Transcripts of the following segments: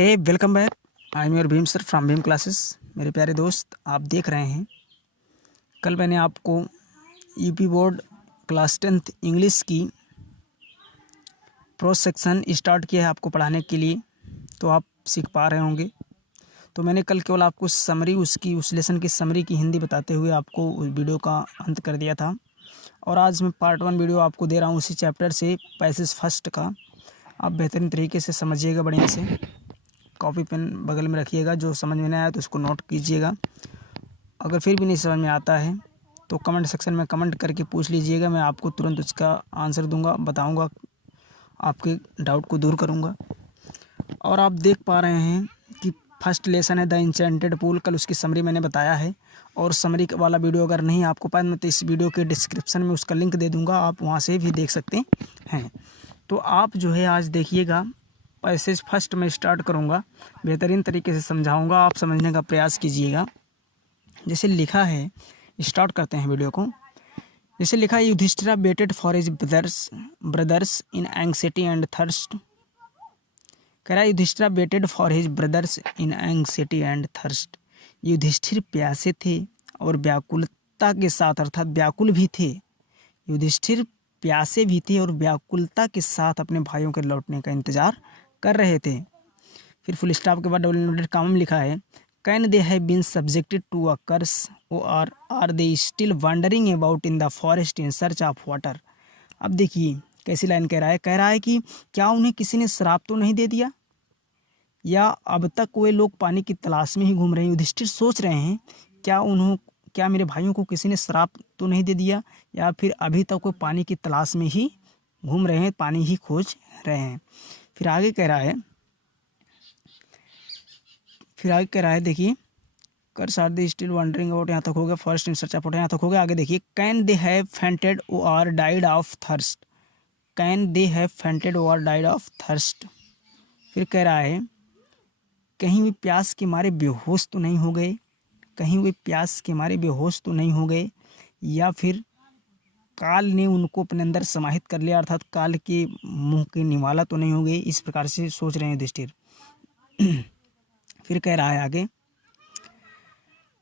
Hey welcome back. I am your Bheem sir from Bheem classes. मेरे प्यारे दोस्त, आप देख रहे हैं कल मैंने आपको UP board class 10th English की प्रो सेक्शन स्टार्ट किया है आपको पढ़ाने के लिए, तो आप सीख पा रहे होंगे। तो मैंने कल केवल आपको समरी उसकी उस लेसन की समरी की हिंदी बताते हुए आपको उस वीडियो का अंत कर दिया था, और आज मैं पार्ट 1 वीडियो आपको दे रहा हूँ उसी चैप्टर से, पैसेज फर्स्ट का। आप बेहतरीन तरीके से समझिएगा, बढ़िया से कॉपी पेन बगल में रखिएगा। जो समझ में नहीं आया तो उसको नोट कीजिएगा। अगर फिर भी नहीं समझ में आता है तो कमेंट सेक्शन में कमेंट करके पूछ लीजिएगा, मैं आपको तुरंत उसका आंसर दूंगा, बताऊंगा, आपके डाउट को दूर करूंगा। और आप देख पा रहे हैं कि फर्स्ट लेसन है द इंचेंटेड पूल। कल उसकी समरी मैंने बताया है, और समरी वाला वीडियो अगर नहीं आपको पाए मैं तो इस वीडियो के डिस्क्रिप्शन में उसका लिंक दे दूँगा, आप वहाँ से भी देख सकते हैं। तो आप जो है आज देखिएगा, पैसेज फर्स्ट में स्टार्ट करूँगा, बेहतरीन तरीके से समझाऊँगा, आप समझने का प्रयास कीजिएगा। जैसे लिखा है, स्टार्ट करते हैं वीडियो को। जैसे लिखा है, Yudhishthir waited for his brothers in anxiety and thirst. कह रहा है Yudhishthir waited for his brothers in anxiety and thirst. Yudhishthir प्यासे थे और व्याकुलता के साथ, अर्थात व्याकुल भी थे। युधिष्ठिर प्यासे भी थे और व्याकुलता के साथ अपने भाइयों के लौटने का इंतजार कर रहे थे। फिर फुल स्टॉप के बाद डबल इन्वर्टेड कॉमा में लिखा है, can they have been subjected to a curse or are they still wandering about in the forest in search of water. अब देखिए कैसी लाइन कह रहा है कि क्या उन्हें किसी ने श्राप तो नहीं दे दिया, या अब तक वे लोग पानी की तलाश में ही घूम रहे हैं। युधिष्ठिर सोच रहे हैं क्या मेरे भाइयों को किसी ने श्राप तो नहीं दे दिया, या फिर अभी तक वो पानी की तलाश में ही घूम रहे हैं, पानी ही खोज रहे हैं। फिर आगे कह रहा है देखिए, curse are they still wandering about, यहाँ तक हो गया। First in search of water, यहाँ तक हो गया। आगे देखिए, can they have fainted or died of thirst. Can they have fainted or died of thirst. फिर कह रहा है, कहीं वे प्यास के मारे बेहोश तो नहीं हो गए, कहीं वे प्यास के मारे बेहोश तो नहीं हो गए, या फिर काल ने उनको अपने अंदर समाहित कर लिया, अर्थात काल के मुंह के निवाला तो नहीं हो गए। इस प्रकार से सोच रहे हैं युधिष्ठिर। फिर कह रहा है आगे,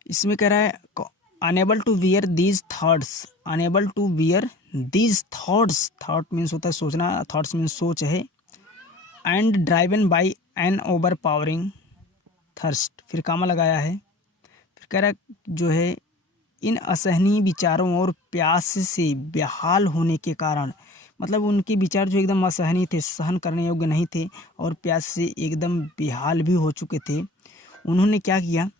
इसमें कह रहा है, unable to bear these thoughts. Unable to bear these thoughts, thought means होता है सोचना, थॉट्स मीन्स सोच है। And driven by an overpowering thirst. फिर कामा लगाया है। फिर कह रहा है जो है, इन असहनीय विचारों और प्यास से बेहाल होने के कारण, मतलब उनके विचार जो एकदम असहनीय थे, सहन करने योग्य नहीं थे, और प्यास से एकदम बेहाल भी हो चुके थे। उन्होंने क्या किया,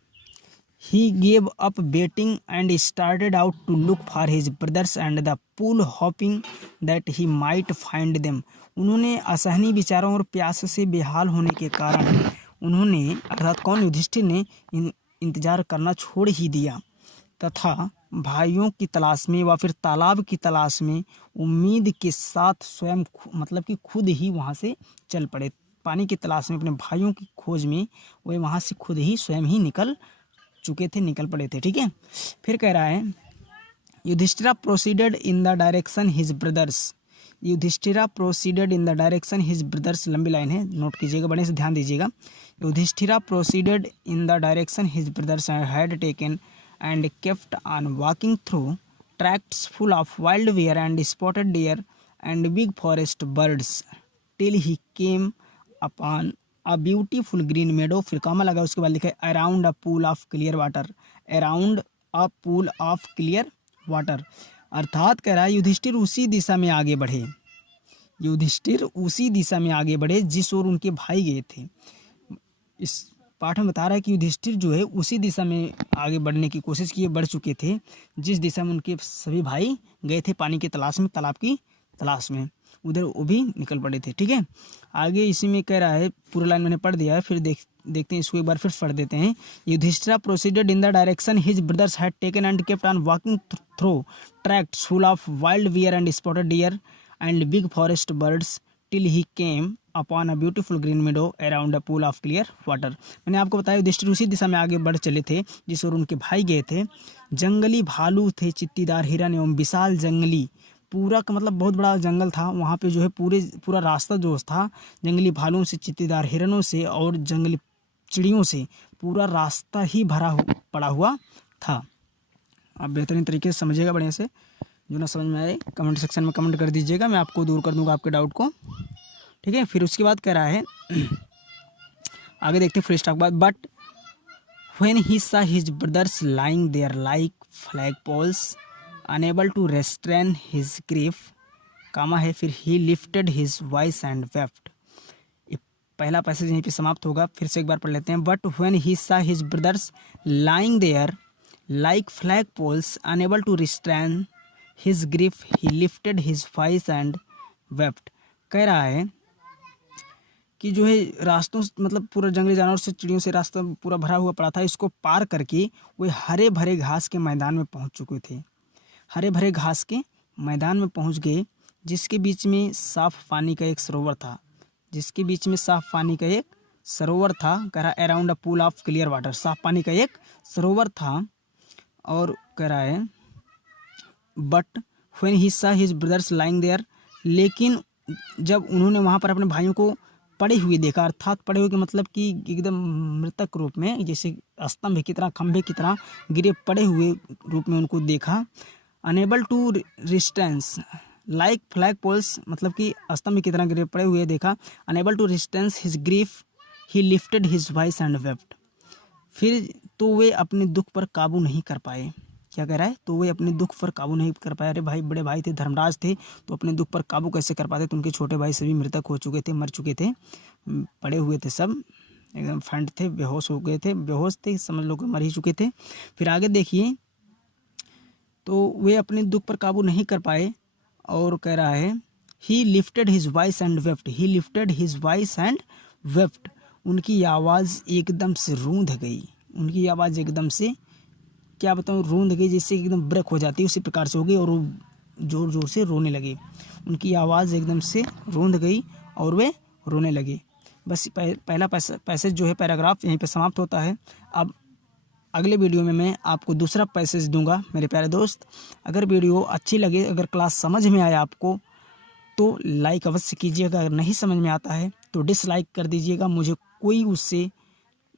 he gave up waiting and started out to look for his brothers and the pool hoping that he might find them. उन्होंने असहनीय विचारों और प्यास से बेहाल होने के कारण उन्होंने, अर्थात कौन, युधिष्ठिर ने इंतजार करना छोड़ ही दिया, तथा भाइयों की तलाश में व फिर तालाब की तलाश में उम्मीद के साथ स्वयं, मतलब कि खुद ही वहाँ से चल पड़े। पानी की तलाश में अपने भाइयों की खोज में वे वहाँ से खुद ही स्वयं ही निकल पड़े थे। ठीक है। फिर कह रहा है, Yudhishthir proceeded in the direction his brothers. Yudhishthir proceeded in the direction his brothers, लंबी लाइन है, नोट कीजिएगा, बड़े से ध्यान दीजिएगा। Yudhishthir proceeded in the direction his brothers had taken and kept on walking through tracts full of wild wear and spotted deer and big forest birds till he came upon a beautiful green meadow। फिर कामा लगा, उसके बाद लिखा है around a pool of clear water, around a pool of clear water। अर्थात कह रहा है युधिष्ठिर उसी दिशा में आगे बढ़े, युधिष्ठिर उसी दिशा में आगे बढ़े जिस ओर उनके भाई गए थे। इस पाठ में बता रहा है कि युधिष्ठिर जो है उसी दिशा में आगे बढ़ने की कोशिश किए, बढ़ चुके थे जिस दिशा में उनके सभी भाई गए थे पानी की तलाश में, तालाब की तलाश में, उधर वो भी निकल पड़े थे। ठीक है। आगे इसी में कह रहा है, पूरा लाइन मैंने पढ़ दिया है, फिर देखते हैं इसको एक बार फिर पढ़ देते हैं। Yudhishthir proceeded in the direction his brothers had taken and kept on walking through tracts full of wild boar and spotted deer and big forest birds till he came upon a beautiful green meadow around a pool of clear water. मैंने आपको बताया युधिष्ठिर उसी दिशा में आगे बढ़ चले थे जिस ओर उनके भाई गए थे। जंगली भालू थे, चित्तीदार हिरन एवं विशाल जंगली पूरा का मतलब बहुत बड़ा जंगल था। वहाँ पे जो है पूरा रास्ता जो था जंगली भालुओं से, चीतेदार हिरणों से और जंगली चिड़ियों से पूरा रास्ता ही पड़ा हुआ था। आप बेहतरीन तरीके से समझिएगा बढ़िया से। जो ना समझ में आए कमेंट सेक्शन में कमेंट कर दीजिएगा, मैं आपको दूर कर दूंगा आपके डाउट को। ठीक है, फिर उसके बाद कह रहा है आगे देखते हैं फुल स्टॉप के बाद, but when he saw his brothers lying there like flag poles unable to restrain his grief, comma है फिर he lifted his voice and wept. पहला पैसेज यहीं पे समाप्त होगा, फिर से एक बार पढ़ लेते हैं। But when he saw his brothers lying there like flag poles unable to restrain his grief he lifted his voice and wept. कह रहा है कि जो है रास्तों मतलब पूरा जंगली जानवर से, चिड़ियों से रास्ता पूरा भरा हुआ पड़ा था। इसको पार करके वे हरे भरे घास के मैदान में पहुंच चुके थे। हरे भरे घास के मैदान में पहुंच गए, जिसके बीच में साफ पानी का एक सरोवर था। जिसके बीच में साफ पानी का एक सरोवर था। कह रहा around a pool of clear water, साफ पानी का एक सरोवर था। और कह रहा है but when he saw his brothers lying there, लेकिन जब उन्होंने वहाँ पर अपने भाइयों को पड़े हुए देखा, अर्थात पड़े हुए के मतलब कि एकदम मृतक रूप में, जैसे स्तंभ की तरह, खंभे की तरह गिरे पड़े हुए रूप में उनको देखा। Unable to restrain like flag poles, मतलब कि स्तंभ की तरह गिरे पड़े हुए देखा। Unable to restrain his grief he lifted his voice and wept. फिर तो वे अपने दुख पर काबू नहीं कर पाए। क्या कह रहा है? तो वे अपने दुख पर काबू नहीं कर पाए। अरे भाई, बड़े भाई थे, धर्मराज थे, तो अपने दुख पर काबू कैसे कर पाते? तो उनके छोटे भाई सभी मृतक हो चुके थे, मर चुके थे, पड़े हुए थे, सब एकदम फंड थे, बेहोश हो गए थे, बेहोश थे, समझ लो कि मर ही चुके थे। फिर आगे देखिए, तो वे अपने दुख पर काबू नहीं कर पाए और कह रहा है ही lifted his voice and wept. He lifted his voice and wept. उनकी आवाज़ एकदम से रूंध गई। उनकी आवाज़ एकदम से, क्या बताऊँ, रूंध गई, जैसे एकदम ब्रेक हो जाती है उसी प्रकार से हो गई और वो ज़ोर ज़ोर से रोने लगे। उनकी आवाज़ एकदम से रूंध गई और वे रोने लगे। बस पहला पैसेज जो है, पैराग्राफ यहीं पे समाप्त होता है। अब अगले वीडियो में मैं आपको दूसरा पैसेज दूंगा मेरे प्यारे दोस्त। अगर वीडियो अच्छी लगे, अगर क्लास समझ में आए आपको, तो लाइक अवश्य कीजिएगा। अगर नहीं समझ में आता है तो डिसलाइक कर दीजिएगा। मुझे कोई उससे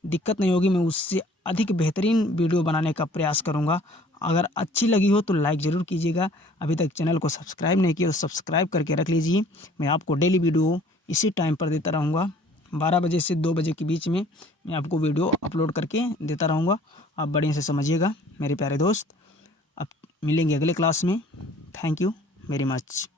दिक्कत नहीं होगी, मैं उससे अधिक बेहतरीन वीडियो बनाने का प्रयास करूंगा। अगर अच्छी लगी हो तो लाइक ज़रूर कीजिएगा। अभी तक चैनल को सब्सक्राइब नहीं किया तो सब्सक्राइब करके रख लीजिए। मैं आपको डेली वीडियो इसी टाइम पर देता रहूँगा, 12 बजे से 2 बजे के बीच में मैं आपको वीडियो अपलोड करके देता रहूँगा। आप बढ़िया से समझिएगा मेरे प्यारे दोस्त। अब मिलेंगे अगले क्लास में। Thank you very much.